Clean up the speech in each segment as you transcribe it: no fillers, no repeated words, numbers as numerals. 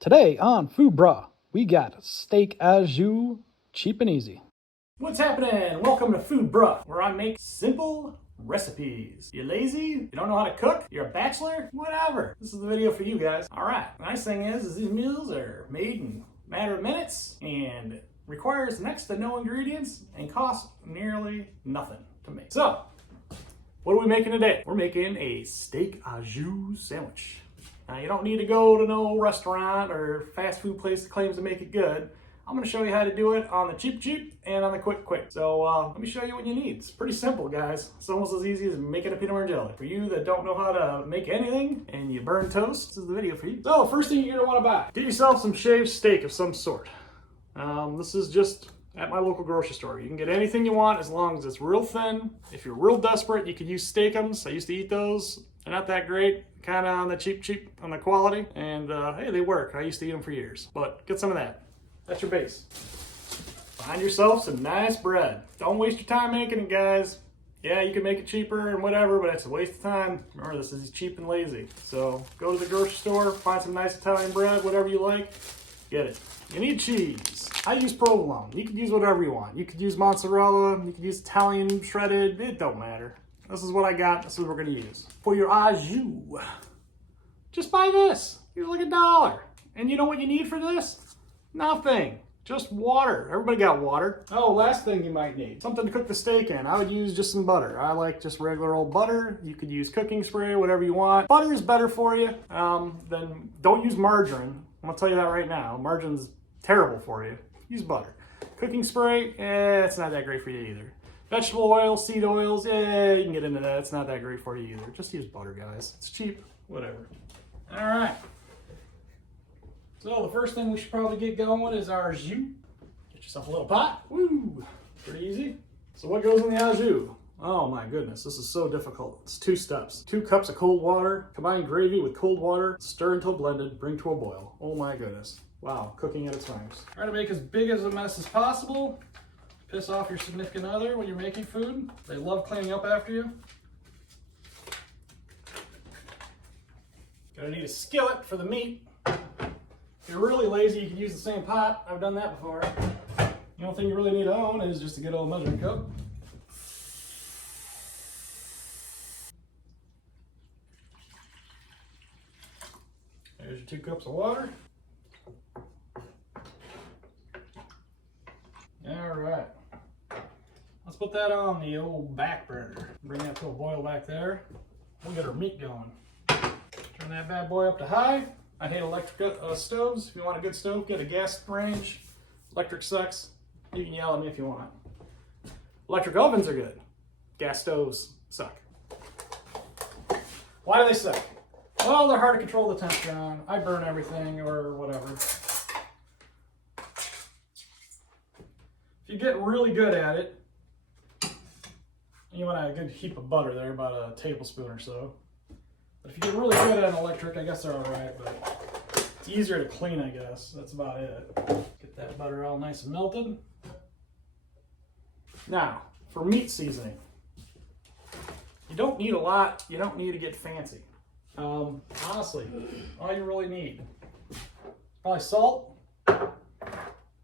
Today on Food Bruh, we got steak au jus, cheap and easy. What's happening? Welcome to Food Bruh, where I make simple recipes. You lazy? You don't know how to cook? You're a bachelor? Whatever. This is the video for you guys. Alright, the nice thing is these meals are made in a matter of minutes and requires next to no ingredients and cost nearly nothing to make. So, what are we making today? We're making a steak au jus sandwich. Now, you don't need to go to no restaurant or fast food place that claims to make it good. I'm going to show you how to do it on the cheap and on the quick. So let me show you what you need. It's pretty simple, guys. It's almost as easy as making a peanut butter jelly. For you that don't know how to make anything and you burn toast, this is the video for you. So first thing you're going to want to buy, get yourself some shaved steak of some sort. This is just at my local grocery store. You can get anything you want as long as it's real thin. If you're real desperate, you could use steakums. I used to eat those. They're not that great, kind of on the cheap on the quality, and hey, they work. I used to eat them for years, but get some of that. That's your base. Find yourself some nice bread. Don't waste your time making it, guys. Yeah, you can make it cheaper and whatever, but it's a waste of time. Remember, this is cheap and lazy. So go to the grocery store, find some nice Italian bread, whatever you like, get it. You need cheese. I use provolone. You can use whatever you want. You could use mozzarella, you could use Italian shredded, it don't matter. This is what I got, this is what we're gonna use. For your au jus, just buy this. It's like $1. And you know what you need for this? Nothing, just water. Everybody got water. Oh, last thing you might need, something to cook the steak in. I would use just some butter. I like just regular old butter. You could use cooking spray, whatever you want. Butter is better for you. Then don't use margarine. I'm gonna tell you that right now. Margarine's terrible for you. Use butter. Cooking spray, it's not that great for you either. Vegetable oil, seed oils, yeah, you can get into that. It's not that great for you either. Just use butter, guys. It's cheap, whatever. All right. So the first thing we should probably get going is our jus. Get yourself a little pot. Woo! Pretty easy. So what goes in the au jus? Oh my goodness, this is so difficult. It's 2 steps. 2 cups of cold water, combine gravy with cold water, stir until blended, bring to a boil. Oh my goodness. Wow, cooking at its finest. Try to make as big as a mess as possible. Piss off your significant other when you're making food. They love cleaning up after you. Gonna need a skillet for the meat. If you're really lazy, you can use the same pot. I've done that before. The only thing you really need to own is just a good old measuring cup. There's your 2 cups of water. All right. Let's put that on the old back burner. Bring that to a boil back there. We'll get our meat going. Turn that bad boy up to high. I hate electric stoves. If you want a good stove, get a gas range. Electric sucks. You can yell at me if you want. Electric ovens are good. Gas stoves suck. Why do they suck? Well, they're hard to control the temperature on. I burn everything or whatever. If you get really good at it, you want a good heap of butter there, about a tablespoon or so. But if you get really good at an electric, I guess they're all right, but it's easier to clean, I guess. That's about it. Get that butter all nice and melted. Now, for meat seasoning, you don't need a lot. You don't need to get fancy. Honestly, all you really need, probably salt,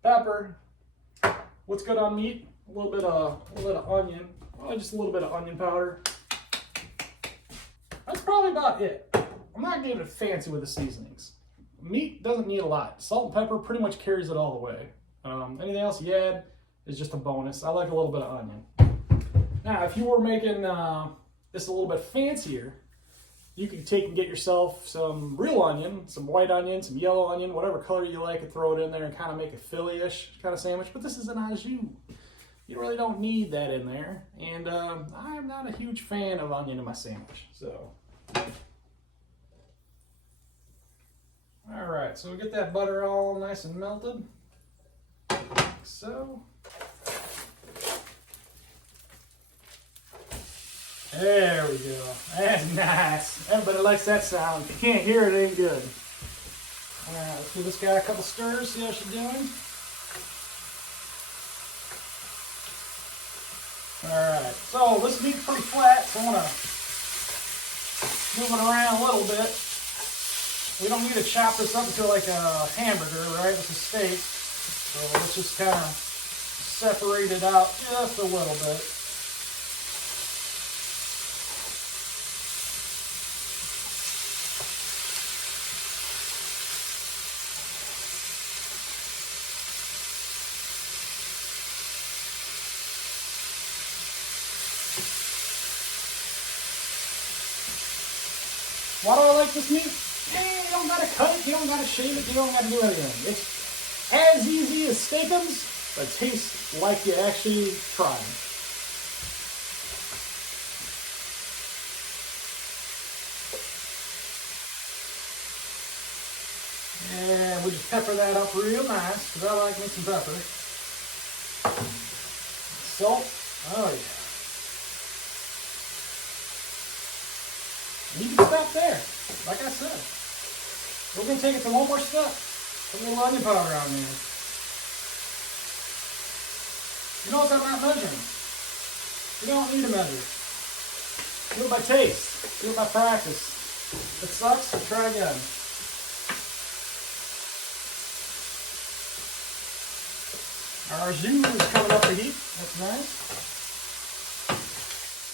pepper. What's good on meat? A little bit of onion. Probably just a little bit of onion powder. That's probably about it. I'm not getting it fancy with the seasonings. Meat doesn't need a lot. Salt and pepper pretty much carries it all the way. Anything else you add is just a bonus. I like a little bit of onion. Now, if you were making this a little bit fancier, you could take and get yourself some real onion, some white onion, some yellow onion, whatever color you like, and throw it in there and kind of make a Philly-ish kind of sandwich. But this is an au jus. You really don't need that in there. And I'm not a huge fan of onion in my sandwich. So, all right, so we get that butter all nice and melted. Like so. There we go. That's nice. Everybody likes that sound. If you can't hear it, it ain't good. All right, let's give this guy a couple stirs, see how she's doing. Alright, so this meat's pretty flat, so I want to move it around a little bit. We don't need to chop this up into like a hamburger, right? It's a steak. So let's just kind of separate it out just a little bit. Why do I like this meat? You don't gotta cut it, you don't gotta shave it, you don't gotta do anything. It's as easy as steakums, but tastes like you actually tried. And we just pepper that up real nice, because I like me some pepper. Salt, oh yeah. You can stop there, like I said. We're going to take it to one more step. Put a little onion powder on there. You notice I'm not measuring. You don't need to measure. Do it by taste. Do it by practice. If it sucks, try again. Our jus is coming up to heat. That's nice.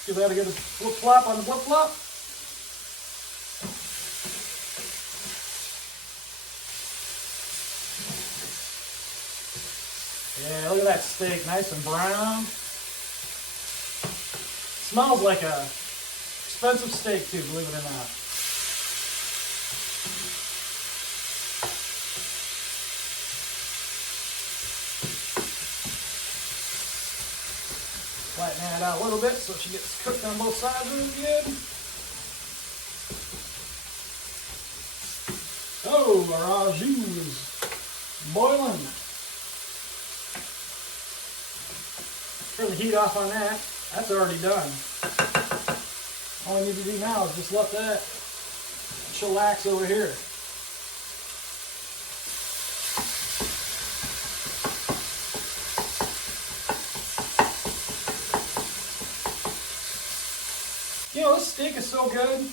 Give that a good flip flop on the flip flop. Yeah, look at that steak, nice and brown. Smells like a expensive steak too, believe it or not. Flatten that out a little bit so she gets cooked on both sides really good. Oh, our au jus is boiling. Turn the heat off on that. That's already done. All I need to do now is just let that chillax over here. You know, this steak is so good,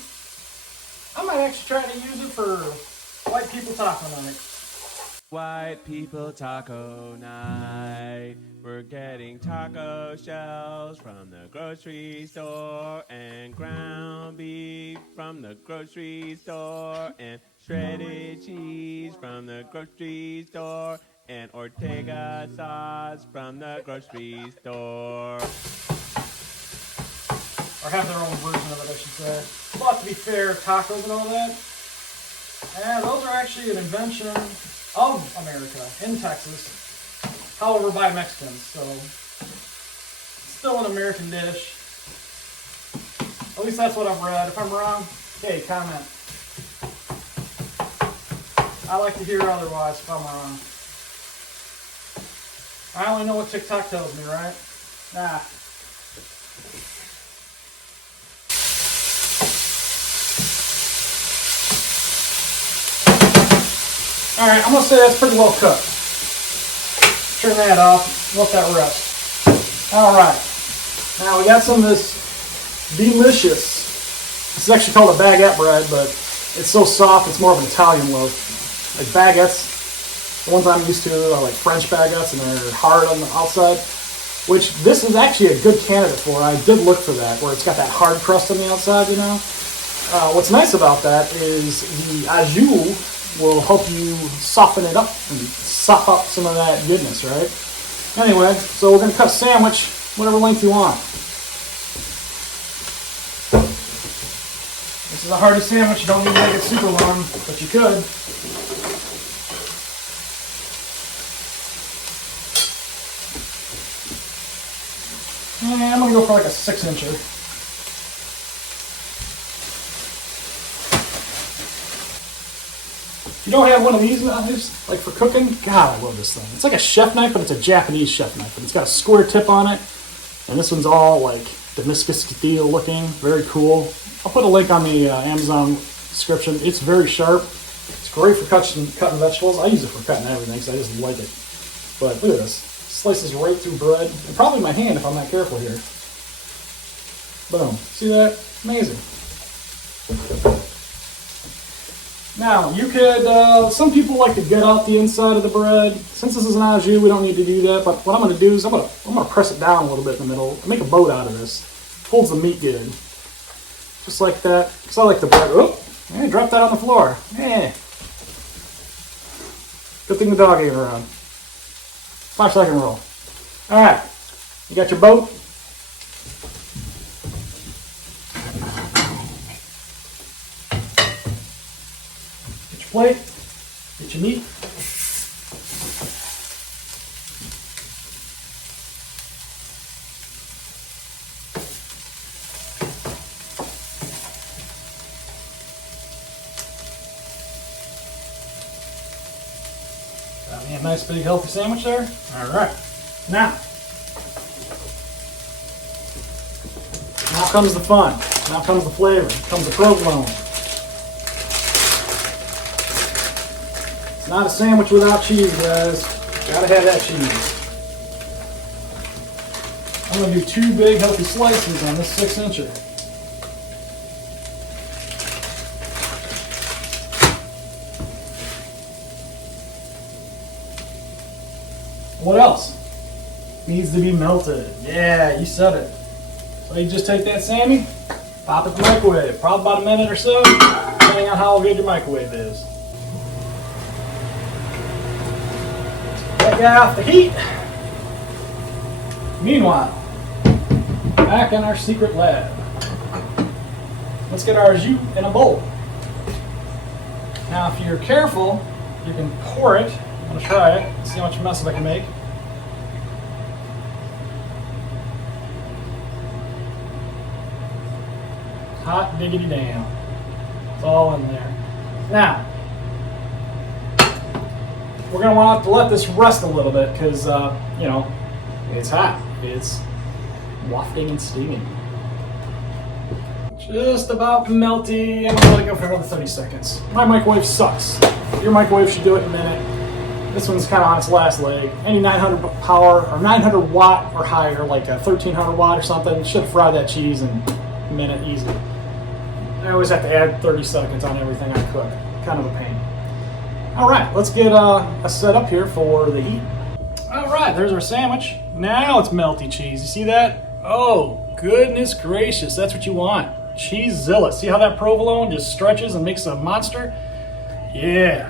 I might actually try to use it for white people taco night. White people taco night. We're getting taco shells from the grocery store and ground beef from the grocery store and shredded cheese from the grocery store and Ortega sauce from the grocery store. Or have their own version of it, I should say. But to be fair, tacos and all that, and those are actually an invention of America, in Texas, however by Mexicans, so still an American dish. At least that's what I've read. If I'm wrong, hey, comment. I like to hear otherwise if I'm wrong. I only know what TikTok tells me, right? Nah. Alright, I'm going to say that's pretty well cooked. Turn that off, let that rest. Alright, now we got some of this delicious, it's actually called a baguette bread, but it's so soft it's more of an Italian loaf. Like baguettes, the ones I'm used to are like French baguettes and they're hard on the outside, which this is actually a good candidate for. I did look for that, where it's got that hard crust on the outside, you know. What's nice about that is the au jus will help you soften it up and sop up some of that goodness, right? Anyway, so we're going to cut a sandwich whatever length you want. This is a hearty sandwich. You don't need to make it super long, but you could. And I'm going to go for like a 6-incher. You don't have one of these knives, like for cooking? God, I love this thing. It's like a chef knife, but it's a Japanese chef knife. And it's got a square tip on it. And this one's all like Damascus steel looking. Very cool. I'll put a link on the Amazon description. It's very sharp. It's great for cutting vegetables. I use it for cutting everything because I just like it. But look at this. Slices right through bread. And probably my hand if I'm not careful here. Boom. See that? Amazing. Now, you could, some people like to gut out the inside of the bread. Since this is an au jus, we don't need to do that, but what I'm going to do is I'm gonna press it down a little bit in the middle, make a boat out of this. Holds the meat good. Just like that, because I like the bread. Oh, yeah, drop that on the floor. Yeah. Good thing the dog ain't around. 5-second roll. All right, you got your boat. Get your plate, get your meat. Got me a nice big healthy sandwich there. All right, now comes the fun. Now comes the flavor. Comes the provolone. It's not a sandwich without cheese, guys. Gotta have that cheese. I'm gonna do 2 big healthy slices on this 6-incher. What else needs to be melted? Yeah, you said it. So you just take that Sammy, pop it in the microwave, probably about a minute or so, depending on how good your microwave is. That guy off the heat. Meanwhile, back in our secret lab, let's get our jus in a bowl. Now, if you're careful, you can pour it. I'm gonna try it, see how much mess I can make. Hot diggity damn. It's all in there. Now, we're going to want to let this rest a little bit because, you know, it's hot. It's wafting and steaming. Just about melty. I'm going to let it go for another 30 seconds. My microwave sucks. Your microwave should do it in a minute. This one's kind of on its last leg. Any 900 power or 900 watt or higher, like a 1300 watt or something, should fry that cheese in a minute easy. I always have to add 30 seconds on everything I cook. Kind of a pain. All right, let's get a setup here for the heat. All right, there's our sandwich. Now it's melty cheese. You see that? Oh, goodness gracious. That's what you want. Cheesezilla. See how that provolone just stretches and makes a monster? Yeah.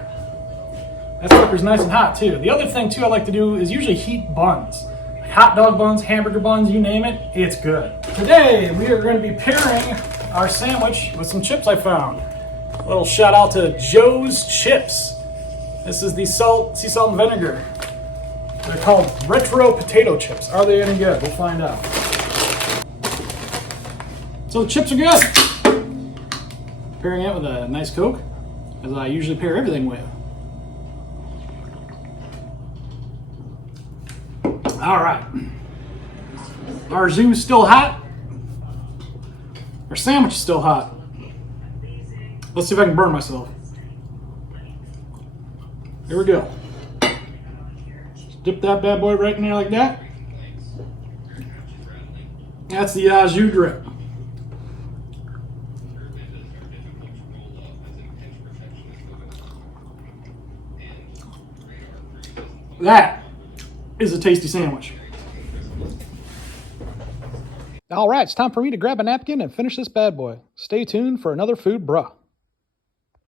That sucker's nice and hot, too. The other thing, too, I like to do is usually heat buns. Like hot dog buns, hamburger buns, you name it, it's good. Today, we are going to be pairing our sandwich with some chips I found. A little shout out to JUS chips. This is the sea salt and vinegar. They're called retro potato chips. Are they any good? We'll find out. So the chips are good. Pairing it with a nice Coke, as I usually pair everything with. All right. Our jus is still hot. Our sandwich is still hot. Let's see if I can burn myself. Here we go. Just dip that bad boy right in there like that. That's the au jus drip. That is a tasty sandwich. All right, it's time for me to grab a napkin and finish this bad boy. Stay tuned for another Food Bruh.